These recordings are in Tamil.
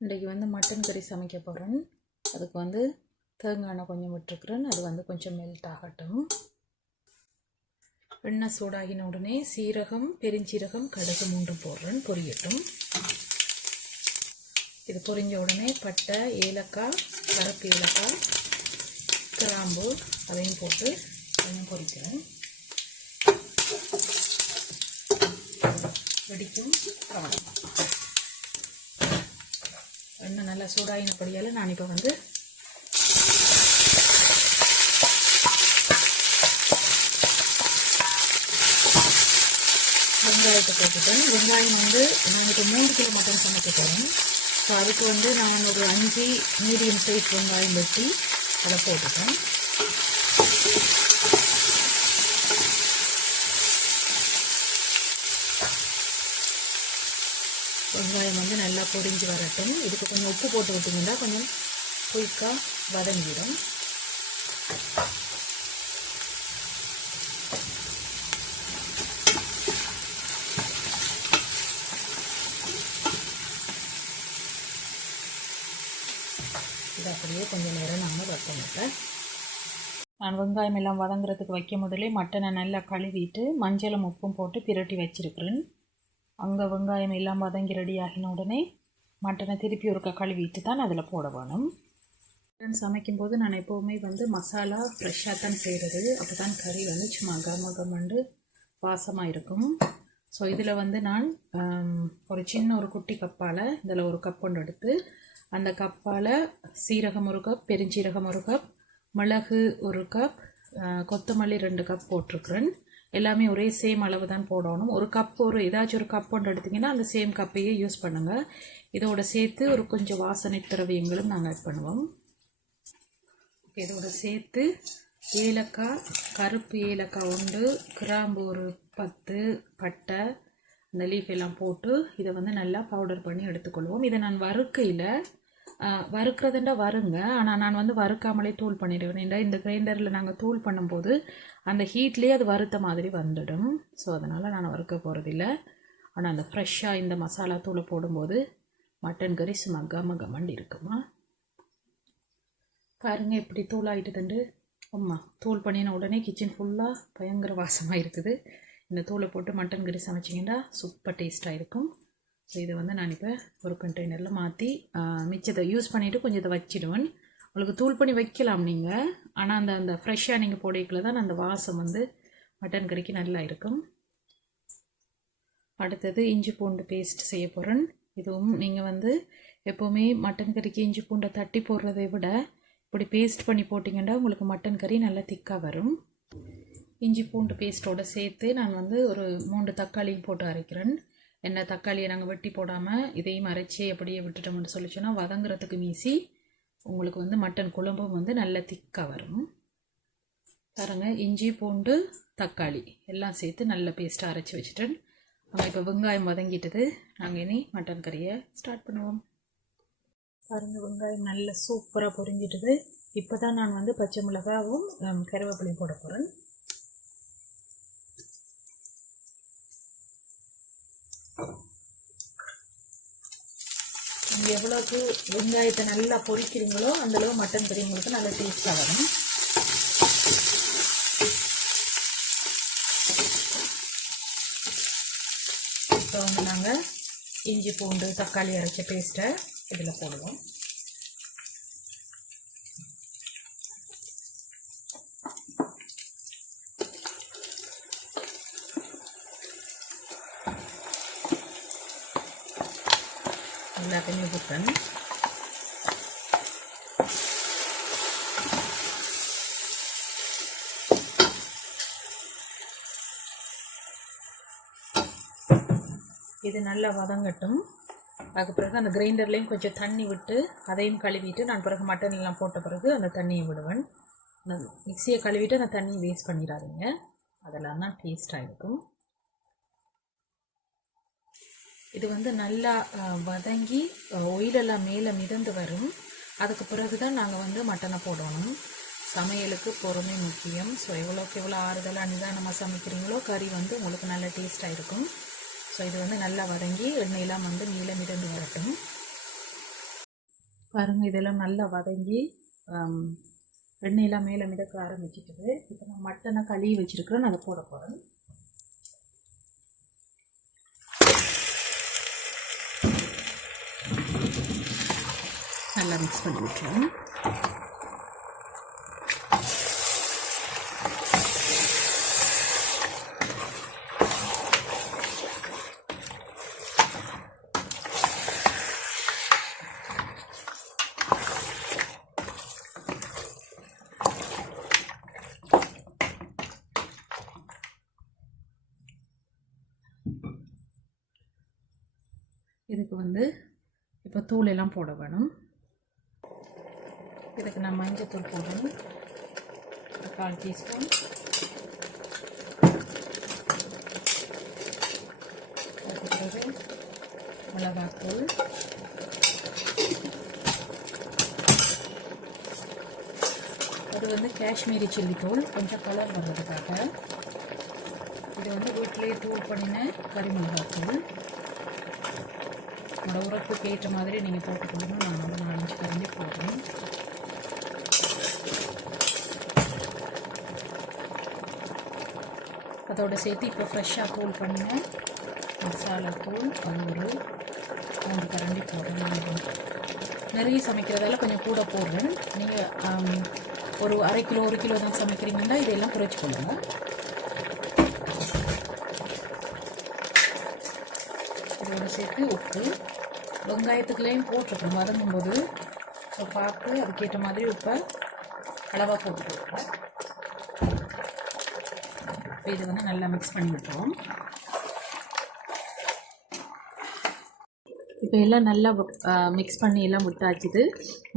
இன்றைக்கி வந்து மட்டன் கறி சமைக்க போகிறேன். அதுக்கு வந்து தேங்காய் எண்ணெய் கொஞ்சம் விட்டுருக்குறேன். அது வந்து கொஞ்சம் மெல்ட் ஆகட்டும். எண்ணெய் சூடாகின உடனே சீரகம், பெருஞ்சீரகம், கடுகு 3 போடுறேன். பொரியட்டும். இது பொரிஞ்ச உடனே பட்டை, ஏலக்காய், கருப்பு ஏலக்காய், கிராம்பு அதையும் போட்டு கொஞ்சம் பொரிக்கிறேன். வெடிக்கும் அவ்வளோதான். எண்ணெய் நல்லா சூடாகினபடியால் நான் இப்போ வந்து வெங்காயத்தை போட்டுட்டேன். வெங்காயம் வந்து நான் இப்போ 3 கிலோ மட்டன் சமைக்க போகிறேன். ஸோ அதுக்கு வந்து நான் ஒரு 5 மீடியம் சைஸ் வெங்காயம் வெட்டி அதை போட்டுட்டேன். வெங்காயம் வந்து நல்லா பொரிஞ்சு வரட்டும். இதுக்கு கொஞ்சம் உப்பு போட்டு விட்டிங்கன்னா கொஞ்சம் குயிக்காக வதங்கிடும். இது அப்படியே கொஞ்சம் நேரம் நம்ம வைக்கணும். நான் வெங்காயம் எல்லாம் வதங்குறதுக்கு வைக்க முதலே மட்டனை நல்லா கழுவிட்டு மஞ்சளும் உப்பும் போட்டு பிரட்டி வச்சிருக்கிறேன். அங்கே வெங்காயம் எல்லாம் வதங்கி ரெடி ஆகின உடனே மட்டனை திருப்பி ஒருக்கா கழுவிட்டு தான் அதில் போட வேணும். மட்டன் சமைக்கும்போது நான் எப்போவுமே வந்து மசாலா ஃப்ரெஷ்ஷாக தான் செய்கிறது. அப்போ தான் கறி வந்து சும்மா கமகமண்டு வாசமாக இருக்கும். ஸோ இதில் வந்து நான் ஒரு சின்ன ஒரு குட்டி கப்பால் இதில் ஒரு கப் ஒன்று எடுத்து அந்த கப்பால் சீரகம் 1 கப், பெருஞ்சீரகம் 1 கப், மிளகு 1 கப், கொத்தமல்லி 2 கப் போட்டிருக்கிறேன். எல்லாமே ஒரே சேம் அளவு தான் போடணும். ஒரு கப் ஏதாச்சும் ஒரு கப் ஒன்று எடுத்திங்கன்னா அந்த சேம் கப்பையே யூஸ் பண்ணுங்கள். இதோட சேர்த்து ஒரு கொஞ்சம் வாசனை திரவியங்களும் நாங்கள் ஆட் பண்ணுவோம். இதோட சேர்த்து ஏலக்காய், கருப்பு ஏலக்காய் 1, கிராம்பு ஒரு 10, பட்டை, இந்த லீஃப் எல்லாம் போட்டு இதை வந்து நல்லா பவுடர் பண்ணி எடுத்துக்கொள்வோம். இதை நான் வறுக்கிறதுண்டா வருங்க, ஆனால் நான் வந்து வறுக்காமலே தூள் பண்ணிடுவேன். இந்த கிரைண்டரில் நாங்கள் தூள் பண்ணும்போது அந்த ஹீட்லேயே அது வறுத்த மாதிரி வந்துடும். ஸோ அதனால் நான் வறுக்க போகிறதில்ல. ஆனால் அந்த ஃப்ரெஷ்ஷாக இந்த மசாலா தூளை போடும்போது மட்டன் கறி சும்மா கமகமண்டு இருக்குமா. பாருங்க எப்படி தூள் ஆகிட்டுதுண்டு. அம்மா தூள் பண்ணின உடனே கிச்சன் ஃபுல்லாக பயங்கர வாசமாக இருக்குது. இந்த தூளை போட்டு மட்டன் கறி சமைச்சிங்கன்னா சூப்பர் டேஸ்ட்டாக இருக்கும். ஸோ இதை வந்து நான் இப்போ ஒரு கண்டெய்னரில் மாற்றி மிச்சத்தை யூஸ் பண்ணிவிட்டு கொஞ்சம் இதை வச்சிடுவேன். உங்களுக்கு தூள் பண்ணி வைக்கலாம் நீங்கள், ஆனால் அந்த ஃப்ரெஷ்ஷாக நீங்கள் போடையில தான் அந்த வாசம் வந்து மட்டன் கறிக்கு நல்லா இருக்கும். அடுத்தது இஞ்சி பூண்டு பேஸ்ட் செய்ய போகிறேன். இதுவும் நீங்கள் வந்து எப்போவுமே மட்டன் கறிக்கு இஞ்சி பூண்டை தட்டி போடுறதை விட இப்படி பேஸ்ட் பண்ணி போட்டிங்கன்னா உங்களுக்கு மட்டன் கறி நல்லா திக்காக வரும். இஞ்சி பூண்டு பேஸ்ட்டோடு சேர்த்து நான் வந்து ஒரு 3 தக்காளியும் போட்டு அரைக்கிறேன். என்ன தக்காளியை நாங்கள் வெட்டி போடாமல் இதையும் அரைச்சி அப்படியே விட்டுட்டோம்னு சொல்லி சொன்னால் வதங்குறதுக்கு மீசி உங்களுக்கு வந்து மட்டன் குழம்பும் வந்து நல்ல திக்காக வரும். பாருங்கள், இஞ்சி பூண்டு தக்காளி எல்லாம் சேர்த்து நல்ல பேஸ்ட்டாக அரைச்சி வச்சுட்டேன். அங்கே இப்போ வெங்காயம் வதங்கிட்டது. நாங்கள் இனி மட்டன் கறியை ஸ்டார்ட் பண்ணுவோம். பாருங்கள், வெங்காயம் நல்ல சூப்பராக பொரிஞ்சிட்டுது. இப்போ தான் நான் வந்து பச்சை மிளகாவும் கருவேப்பிலையும் போட போகிறேன். நீங்கள் எவ்வளோக்கு வெங்காயத்தை நல்லா பொரிக்கிறீங்களோ அந்தளவு மட்டன் கறி உங்களுக்கு நல்லா டேஸ்ட்டாக வரும். இப்போ வந்து நாங்கள் இஞ்சி பூண்டு தக்காளி அரைச்ச பேஸ்ட்டை இதில் போடுவோம். எல்லாத்தையுமே ஊற்றேன். இது நல்லா வதங்கட்டும். அதுக்கு பிறகு அந்த கிரைண்டர்லேயும் கொஞ்சம் தண்ணி விட்டு அதையும் கழுவிட்டு நான் பிறகு மட்டன் எல்லாம் போட்ட பிறகு அந்த தண்ணியை விடுவேன். அந்த மிக்சியை கழுவிட்டு அந்த தண்ணியை வேஸ்ட் பண்ணிடாதீங்க, அதெல்லாம் தான் டேஸ்ட்டாக இருக்கும். இது வந்து நல்லா வதங்கி ஒயிலெல்லாம் மேலே மிதந்து வரும். அதுக்கு பிறகு தான் நாங்கள் வந்து மட்டனை போடணும். சமையலுக்கு பொறுமை முக்கியம். ஸோ எவ்வளோக்கு எவ்வளோ ஆறுதலாக நிதானமாக சமைக்கிறீங்களோ கறி வந்து உங்களுக்கு நல்ல டேஸ்ட்டாக இருக்கும். ஸோ இது வந்து நல்லா வதங்கி எண்ணெயெல்லாம் வந்து மேலே மிதந்து வரட்டும். பாருங்கள், இதெல்லாம் நல்லா வதங்கி எண்ணெயெல்லாம் மேலே மிதக்க ஆரம்பிச்சிட்டுது. இப்போ நான் மட்டனை கழுவி வச்சுருக்கிறேன், அதை போட போகிறேன். நல்லா மிக்ஸ் பண்ணி விட்டுருவோம். இதுக்கு வந்து இப்போ தூள் எல்லாம் போட வேணும். இதுக்கு நான் மஞ்சள் தூள் போடணும், 1/4 டீஸ்பூன். அதுக்கு பிறகு மிளகாத்தூள், அது வந்து காஷ்மீரி சில்லி தூள், கொஞ்சம் கலர் வர்றதுக்காக. இது வந்து வீட்டிலேயே தூள் பண்ணின கறி மிளகாத்தூள். உங்களோட உரப்புக்கு ஏற்ற மாதிரி நீங்கள் போட்டுக்கணும். நான் வந்து 4-5 கரண்டி போடுறேன். அதோடு சேர்த்து இப்போ ஃப்ரெஷ்ஷாக தூள் பண்ணின மசாலா தூள் அது ஒரு 3 கரண்டி போடுறேன். நிறைய சமைக்கிறதால கொஞ்சம் கூட போடுறேன். நீங்கள் ஒரு 1/2 கிலோ 1 கிலோ தான் சமைக்கிறீங்கன்னா இதெல்லாம் குறைச்சி கொள்ளுங்கள். இதோடு சேர்த்து உப்பு, வெங்காயத்துக்குள்ளேயும் போட்டிருக்கோம் வதங்கும்போது. ஸோ பார்த்து அதுக்கேற்ற மாதிரி உப்பை அளவாக போட்டுருக்கோம். இப்போ இதை வந்து நல்லா மிக்ஸ் பண்ணி விட்டுருவோம். இப்போ எல்லாம் நல்லா மிக்ஸ் பண்ணி எல்லாம் விட்டாச்சுது.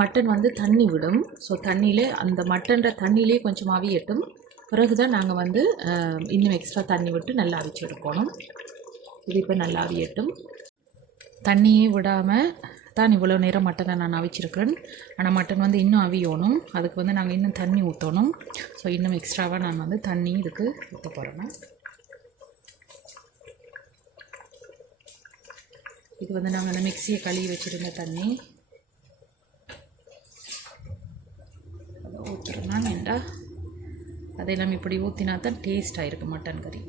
மட்டன் வந்து தண்ணி விடும். ஸோ தண்ணியிலே அந்த மட்டன்ற தண்ணியிலே கொஞ்சம் அவியட்டும். பிறகு தான் நாங்கள் வந்து இன்னும் எக்ஸ்ட்ரா தண்ணி விட்டு நல்லா அவிச்சு எடுக்கணும். இது இப்போ நல்லா அவியட்டும். தண்ணியே விடாமல் தான் இவ்வளோ நேரம் மட்டனை நான் அவிச்சிருக்கிறேன். ஆனால் மட்டன் வந்து இன்னும் அவியணும். அதுக்கு வந்து நாங்கள் இன்னும் தண்ணி ஊற்றணும். ஸோ இன்னும் எக்ஸ்ட்ராவாக நான் வந்து தண்ணி இதுக்கு ஊற்ற போகிறேன். இது வந்து நாங்கள் அந்த மிக்சியை கழுவி வச்சுருந்த தண்ணி அதை ஊற்றுறோம்னா வேண்டா. அதெல்லாம் இப்படி ஊற்றினா தான் டேஸ்ட் ஆகிருக்கு மட்டன் கறி.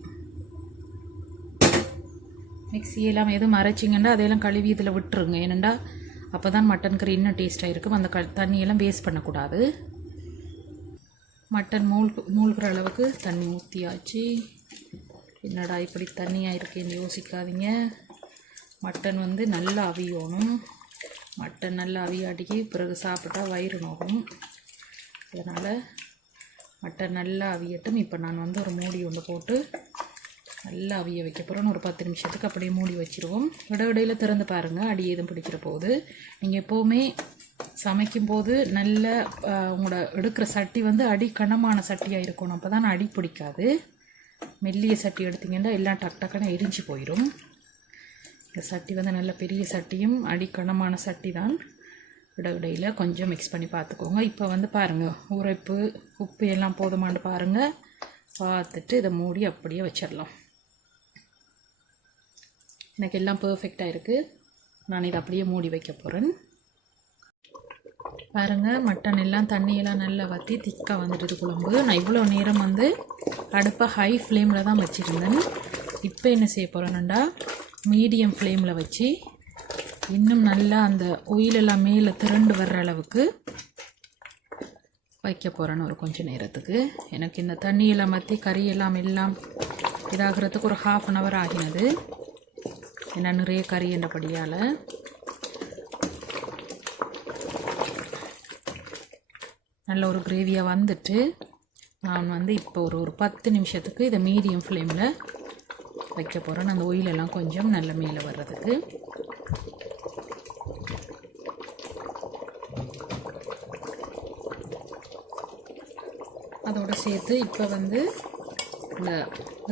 மிக்சியெல்லாம் எதுவும் அரைச்சிங்கன்னா அதையெல்லாம் கழுவி இதில் விட்டுருங்க. ஏனெண்டா அப்போ தான் மட்டன் கறி இன்னும் டேஸ்ட்டாக இருக்கும். அந்த தண்ணியெல்லாம் வேஸ்ட் பண்ணக்கூடாது. மட்டன் மூழ்கிற அளவுக்கு தண்ணி ஊற்றியாச்சு. என்னடா இப்படி தண்ணியாக இருக்கேன்னு யோசிக்காதீங்க. மட்டன் வந்து நல்லா அவியணும். மட்டன் நல்லா அவியாட்டிக்கு பிறகு சாப்பிட்டா வயிறு நோகும். அதனால் மட்டன் நல்லா அவியட்டும். இப்போ நான் வந்து ஒரு மூடி ஒன்று போட்டு நல்லா அவிய வைக்க போகிறோம். ஒரு 10 நிமிஷத்துக்கு அப்படியே மூடி வச்சுருவோம். இடையிடையில் திறந்து பாருங்கள், அடி எதுவும் பிடிக்கிற போகுது. நீங்கள் எப்போவுமே சமைக்கும்போது நல்ல உங்களோட எடுக்கிற சட்டி வந்து அடி கனமான சட்டியாக இருக்கணும். அப்போ தான் அடி பிடிக்காது. மெல்லிய சட்டி எடுத்திங்கன்னா எல்லாம் டக் டக்குன்னு எரிஞ்சு போயிடும். இந்த சட்டி வந்து நல்ல பெரிய சட்டியும் அடி கனமான சட்டி தான். இடையிடையில் கொஞ்சம் மிக்ஸ் பண்ணி பார்த்துக்கோங்க. இப்போ வந்து பாருங்கள், உரைப்பு உப்பு எல்லாம் போதுமானு பாருங்கள். பார்த்துட்டு இதை மூடி அப்படியே வச்சிடலாம். எனக்கு எல்லாம் பர்ஃபெக்டாக இருக்குது. நான் இதை அப்படியே மூடி வைக்க போகிறேன். பாருங்கள், மட்டன் எல்லாம் தண்ணியெல்லாம் நல்லா வற்றி திக்காக வந்துடுது குழம்பு. நான் இவ்வளோ நேரம் வந்து அடுப்பை ஹை ஃப்ளேமில் தான் வச்சுருந்தேன். இப்போ என்ன செய்ய போகிறேன்டா, மீடியம் ஃப்ளேமில் வச்சு இன்னும் நல்லா அந்த ஒயிலெல்லாம் மேலே திரண்டு வர்ற அளவுக்கு வைக்க போகிறேன்னு ஒரு கொஞ்சம் நேரத்துக்கு. எனக்கு இந்த தண்ணியெல்லாம் வற்றி கறியெல்லாம் எல்லாம் இதாகிறதுக்கு ஒரு 1/2 அன் ஹவர் ஆகினது. ஏன்னா நிறைய கறி என்றபடியால். நல்ல ஒரு கிரேவியாக வந்துட்டு நான் வந்து இப்போ ஒரு 10 நிமிஷத்துக்கு இதை மீடியம் ஃப்ளேமில் வைக்க போகிறேன். அந்த ஒயிலெல்லாம் கொஞ்சம் நல்ல மேலே வர்றதுக்கு. அதோடு சேர்த்து இப்போ வந்து இந்த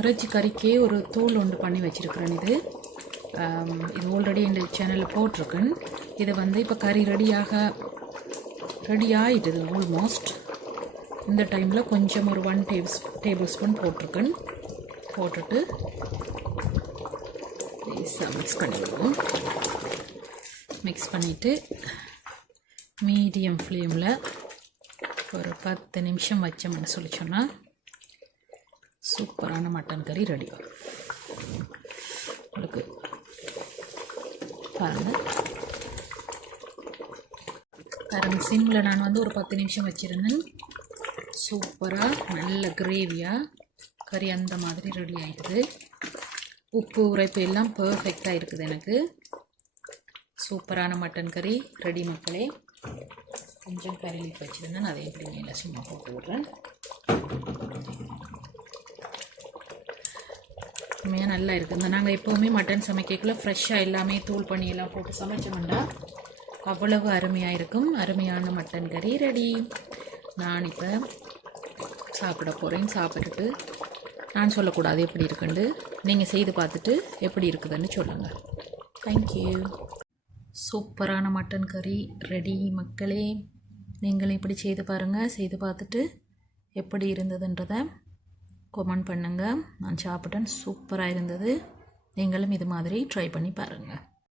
இறைச்சி கறிக்கே ஒரு தூள் ஒன்று பண்ணி வச்சுருக்கிறேன். இது ஆல்ரெடி இந்த சேனலில் போட்டிருக்கேன். இதை வந்து இப்போ கறி ரெடி ஆகிட்டுது ஆல்மோஸ்ட். இந்த டைமில் கொஞ்சம் ஒரு 1 டேபிள் ஸ்பூன் போட்டிருக்கேன். போட்டுட்டு மிக்ஸ் பண்ணிவிடுவோம். மிக்ஸ் பண்ணிவிட்டு மீடியம் ஃப்ளேமில் ஒரு 10 நிமிஷம் வச்சோம்னு சொல்லி சொன்னால் சூப்பரான மட்டன் கறி ரெடி ஆகும். உங்களுக்கு பாருங்கள் சிம்மில் நான் வந்து ஒரு 10 நிமிஷம் வச்சுருந்தேன். சூப்பராக நல்ல கிரேவியாக கறி அந்த மாதிரி ரெடி ஆகிடுது. உப்பு உரைப்பு எல்லாம் பர்ஃபெக்டாக இருக்குது. எனக்கு சூப்பரான மட்டன் கறி ரெடி மக்களே. கொஞ்சம் கறி லீஃப் வச்சுருந்தேன், அதை எப்படி மேலே சும்மா போட்டு விட்றேன். உண்மையாக நல்லா இருக்குது. நாங்கள் எப்போவுமே மட்டன் சமைக்கக்குள்ள ஃப்ரெஷ்ஷாக எல்லாமே தூள் பண்ணி எல்லாம் போட்டு சமைச்சோம்னா அவ்வளவு அருமையாக இருக்கும். அருமையான மட்டன் கறி ரெடி. நான் இப்போ சாப்பிட போகிறேன். சாப்பிட்டுட்டு நான் சொல்லக்கூடாது எப்படி இருக்குன்னு, நீங்கள் செய்து பார்த்துட்டு எப்படி இருக்குதுன்னு சொல்லுங்கள். தேங்க்யூ. சூப்பரான மட்டன் கறி ரெடி மக்களே. நீங்களும் இப்படி செய்து பாருங்கள். செய்து பார்த்துட்டு எப்படி இருந்ததுன்றதை கமெண்ட் பண்ணுங்கள். நான் சாப்பிட்டேன், சூப்பராக இருந்தது. நீங்களும் இது மாதிரி ட்ரை பண்ணி பாருங்கள்.